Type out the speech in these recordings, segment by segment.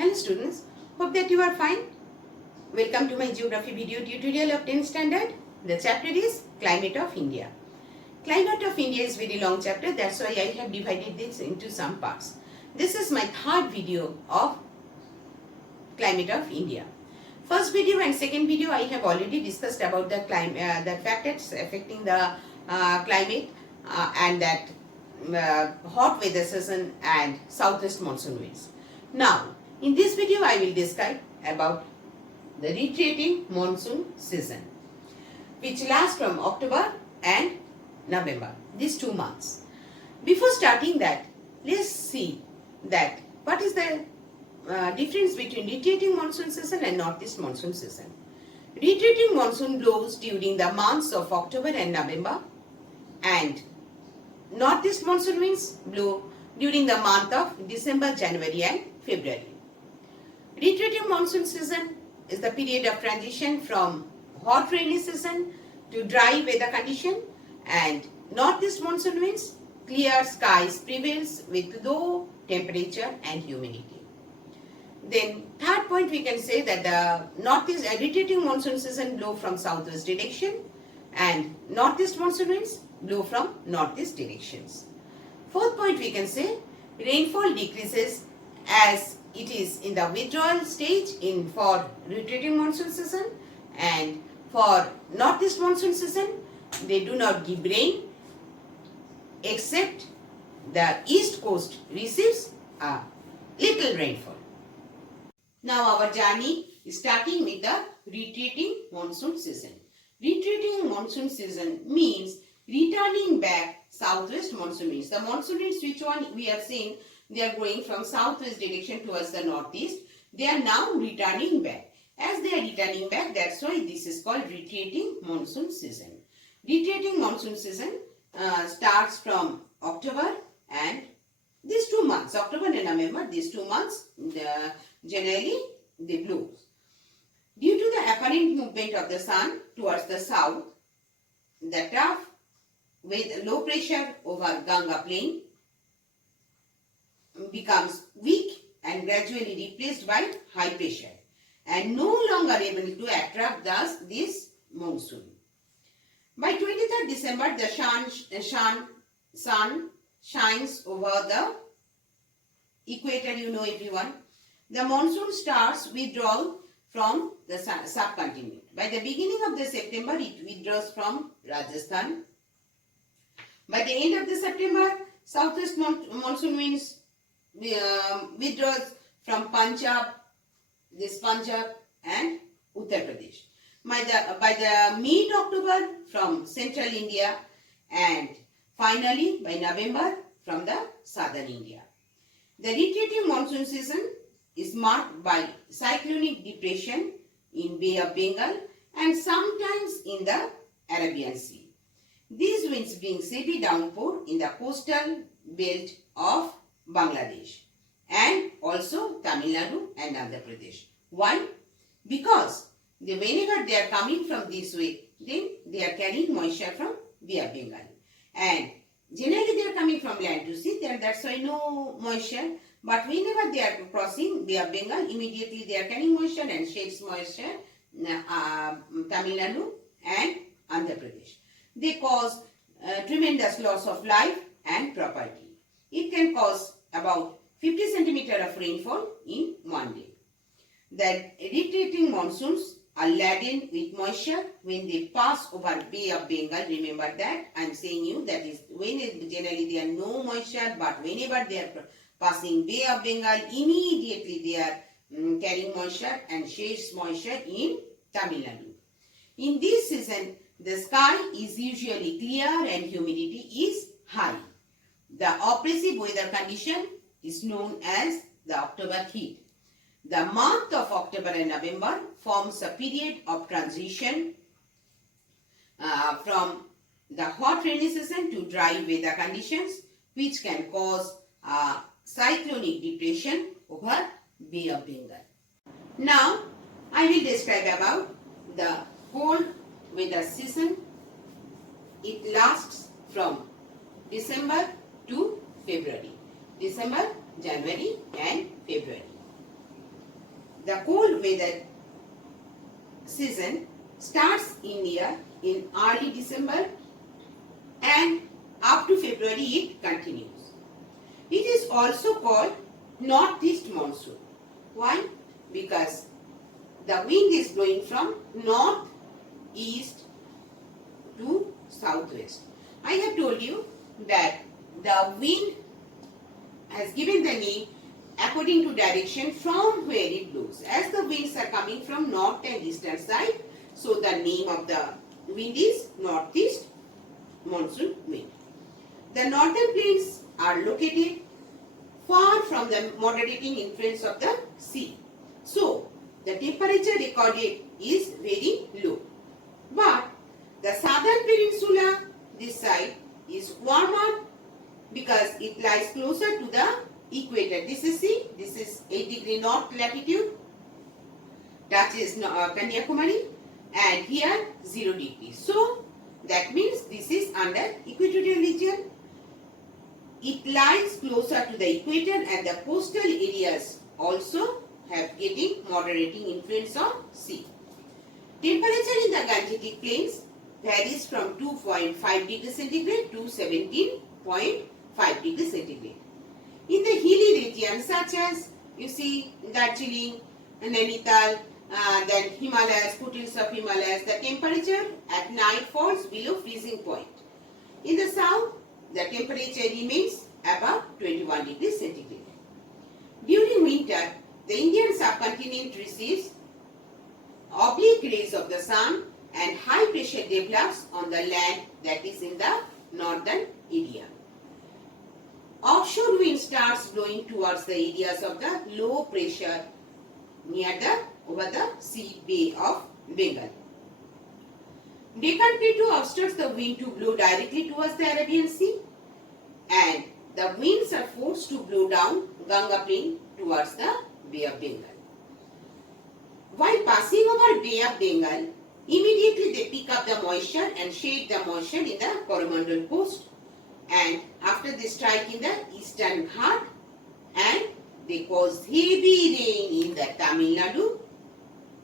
Hello students, hope that you are fine. Welcome to my geography video tutorial of 10th standard. The chapter is Climate of India. Climate of India is very long chapter, that's why I have divided this into some parts. This is my third video of Climate of India. First video and second video I have already discussed about the factors affecting the climate and that hot weather season and southwest monsoon winds. Now, in this video I will describe about the retreating monsoon season, which lasts from October and November, these 2 months. Before starting that, let's see that what is the difference between retreating monsoon season and northeast monsoon season. Retreating monsoon blows during the months of October and November, and northeast monsoon winds blow during the month of December, January and February. Retreating monsoon season is the period of transition from hot rainy season to dry weather condition, and northeast monsoon winds, clear skies prevails with low temperature and humidity. Then third point, we can say that the northeast retreating monsoon season blow from southwest direction and northeast monsoon winds blow from northeast directions. Fourth point, we can say rainfall decreases as it is in the withdrawal stage for retreating monsoon season, and for northeast monsoon season they do not give rain except the east coast receives a little rainfall. Now our journey is starting with the retreating monsoon season. Retreating monsoon season means returning back southwest monsoon winds. The monsoon winds, which one we have seen, they are going from southwest direction towards the northeast. They are now returning back. As they are returning back, that's why this is called retreating monsoon season. Retreating monsoon season starts from October and these 2 months, October and November, these 2 months, generally they blow. Due to the apparent movement of the sun towards the south, the trough with low pressure over Ganga plain becomes weak and gradually replaced by high pressure and no longer able to attract thus this monsoon. By 23rd December, the sun shines over the equator, you know everyone. The monsoon starts withdrawal from the subcontinent. By the beginning of the September, it withdraws from Rajasthan. By the end of the September, southwest monsoon winds withdraws from Punjab and Uttar Pradesh. By the mid-October from central India, and finally by November from the southern India. The retreating monsoon season is marked by cyclonic depression in Bay of Bengal and sometimes in the Arabian Sea. These winds bring heavy downpour in the coastal belt of Bangladesh and also Tamil Nadu and Andhra Pradesh. Why? Because whenever they are coming from this way, then they are carrying moisture from Bay of Bengal. And generally they are coming from land to sea, that's why no moisture. But whenever they are crossing Bay of Bengal, immediately they are carrying moisture and shades moisture, Tamil Nadu and Andhra Pradesh. They cause tremendous loss of life and property. It can cause about 50 centimeters of rainfall in one day. The retreating monsoons are laden with moisture when they pass over Bay of Bengal. Remember that I am saying you that is when generally there are no moisture, but whenever they are passing Bay of Bengal, immediately they are carrying moisture and shades moisture in Tamil Nadu. In this season, the sky is usually clear and humidity is high. The oppressive weather condition is known as the October heat. The month of October and November forms a period of transition from the hot rainy season to dry weather conditions, which can cause cyclonic depression over Bay of Bengal. Now, I will describe about the cold weather season. It lasts from December to February. December, January and February. the cold weather season starts in India in early December and up to February it continues. It is also called northeast monsoon. Why? Because the wind is blowing from north, east to southwest. I have told you that the wind has given the name according to direction from where it blows. As the winds are coming from north and eastern side, so the name of the wind is northeast monsoon wind. The northern plains are located far from the moderating influence of the sea. So, the temperature recorded is very low. But the southern peninsula, this side, is warmer because it lies closer to the equator. This is 8 degree north latitude, touches Kanyakumari, and here 0 degrees. So, that means this is under equatorial region. It lies closer to the equator and the coastal areas also have getting moderating influence of sea. Temperature in the Gangetic plains varies from 2.5 degrees centigrade to 17.5 degrees centigrade. In the hilly regions such as you see Darjeeling, Nainital, then Himalayas, foothills of Himalayas, the temperature at night falls below freezing point. In the south, the temperature remains above 21 degrees centigrade. During winter, the Indian subcontinent receives oblique rays of the sun and high pressure develops on the land that is in the northern area. Offshore wind starts blowing towards the areas of the low pressure over the sea Bay of Bengal. Deccan Plateau obstructs the wind to blow directly towards the Arabian Sea, and the winds are forced to blow down Ganga Plain towards the Bay of Bengal. While passing over Bay of Bengal, immediately they pick up the moisture and shade the moisture in the Coromandel coast, and after they strike in the eastern Ghat, and they cause heavy rain in the Tamil Nadu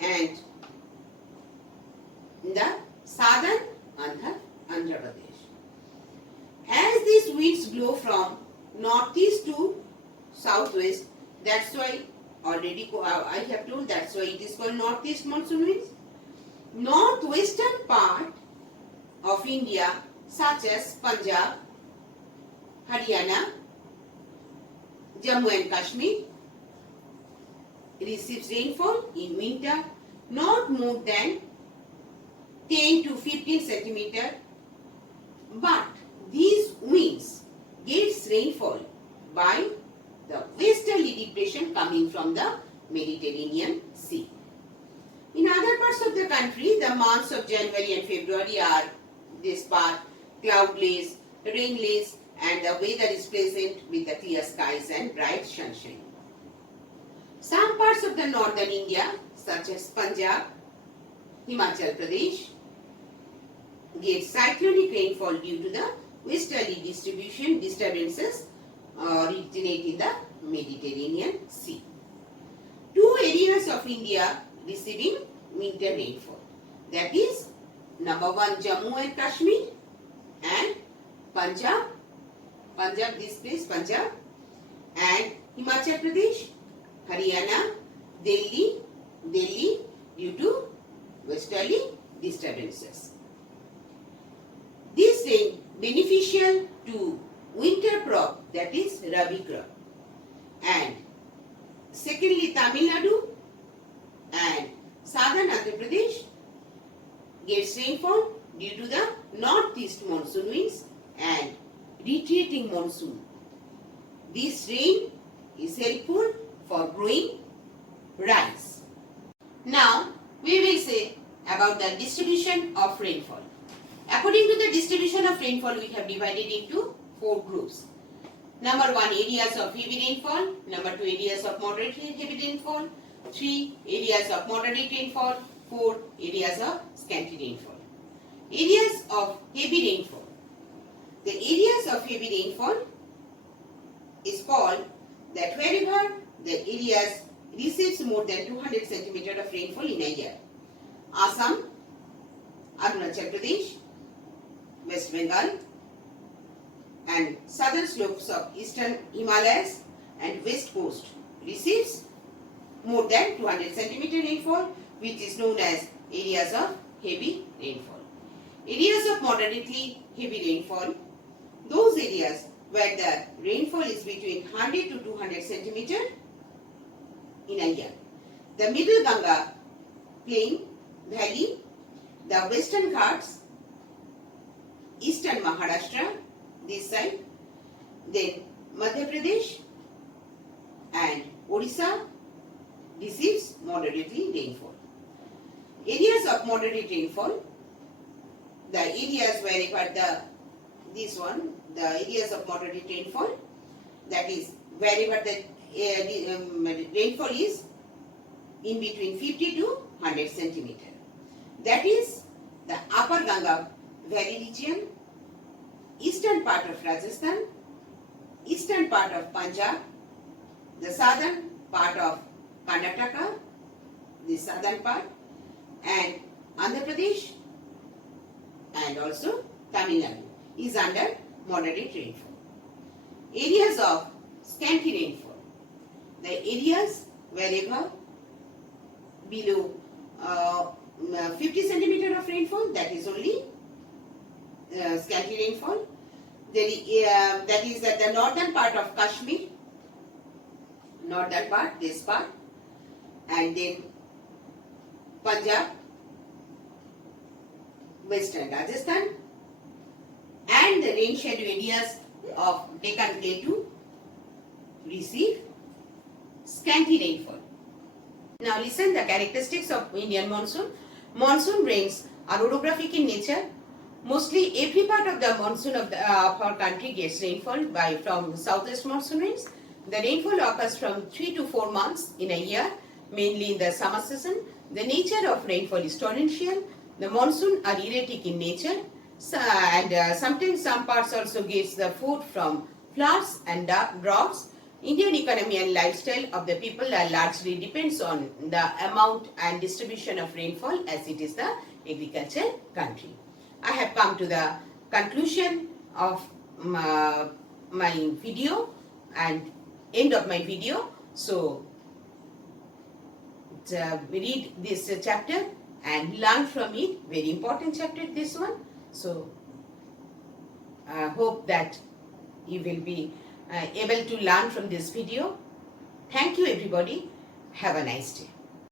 and in the southern Andhra Pradesh. As these winds blow from northeast to southwest, that's why I have told that's why it is called northeast monsoon winds. Northwestern part of India such as Punjab, Haryana, Jammu and Kashmir receives rainfall in winter not more than 10 to 15 centimeter, but these winds gets rainfall by the westerly depression coming from the Mediterranean Sea. In other parts of the country, the months of January and February are this part cloudless, rainless, and the weather is pleasant with the clear skies and bright sunshine. Some parts of the northern India, such as Punjab, Himachal Pradesh, get cyclonic rainfall due to the westerly disturbances originate in the Mediterranean Sea. Two areas of India receiving winter rainfall, that is number 1 Jammu and Kashmir and Punjab, this place Punjab, and Himachal Pradesh, Haryana, Delhi due to westerly disturbances. This rain beneficial to winter crop, that is Rabi crop, and secondly Tamil Nadu and southern Andhra Pradesh gets rainfall due to the northeast monsoon winds and retreating monsoon. This rain is helpful for growing rice. Now we will say about the distribution of rainfall. According to the distribution of rainfall, we have divided into 4 groups. Number 1, areas of heavy rainfall. Number 2, areas of moderate heavy rainfall. 3, areas of moderate rainfall. 4, areas of scanty rainfall. Areas of heavy rainfall. The areas of heavy rainfall is called that wherever the areas receives more than 200 centimeter of rainfall in a year. Assam, Arunachal Pradesh, West Bengal, and southern slopes of eastern Himalayas and west coast receives more than 200 centimeter rainfall, which is known as areas of heavy rainfall. Areas of moderately heavy rainfall, those areas where the rainfall is between 100 to 200 centimeter in a year. The middle Ganga plain valley, the western Ghats, eastern Maharashtra, this side, then Madhya Pradesh and Odisha receives moderately rainfall. Areas of moderate rainfall, the areas wherever the areas of moderate rainfall, that is wherever the rainfall is in between 50 to 100 centimeter. That is the upper Ganga valley region, eastern part of Rajasthan, eastern part of Punjab, the southern part of Karnataka, the southern part, and Andhra Pradesh and also Tamil Nadu is under moderate rainfall. Areas of scanty rainfall, the areas wherever below 50 centimeter of rainfall, that is only scanty rainfall. That is at the northern part of Kashmir, northern part, this part, and then Punjab, western Rajasthan, and the rain shadow areas of Deccan Plateau receive scanty rainfall. Now listen the characteristics of Indian monsoon. Monsoon rains are orographic in nature. Mostly every part of the monsoon of our country gets rainfall from southwest monsoon rains. The rainfall occurs from 3 to 4 months in a year, mainly in the summer season. The nature of rainfall is torrential. The monsoon are erratic in nature, and sometimes some parts also gets the food from floods and droughts. Indian economy and lifestyle of the people largely depends on the amount and distribution of rainfall, as it is the agriculture country. I have come to the conclusion of my video and end of my video. So read this chapter and learn from it. Very important chapter, this one. So I hope that you will be able to learn from this video. Thank you everybody. Have a nice day.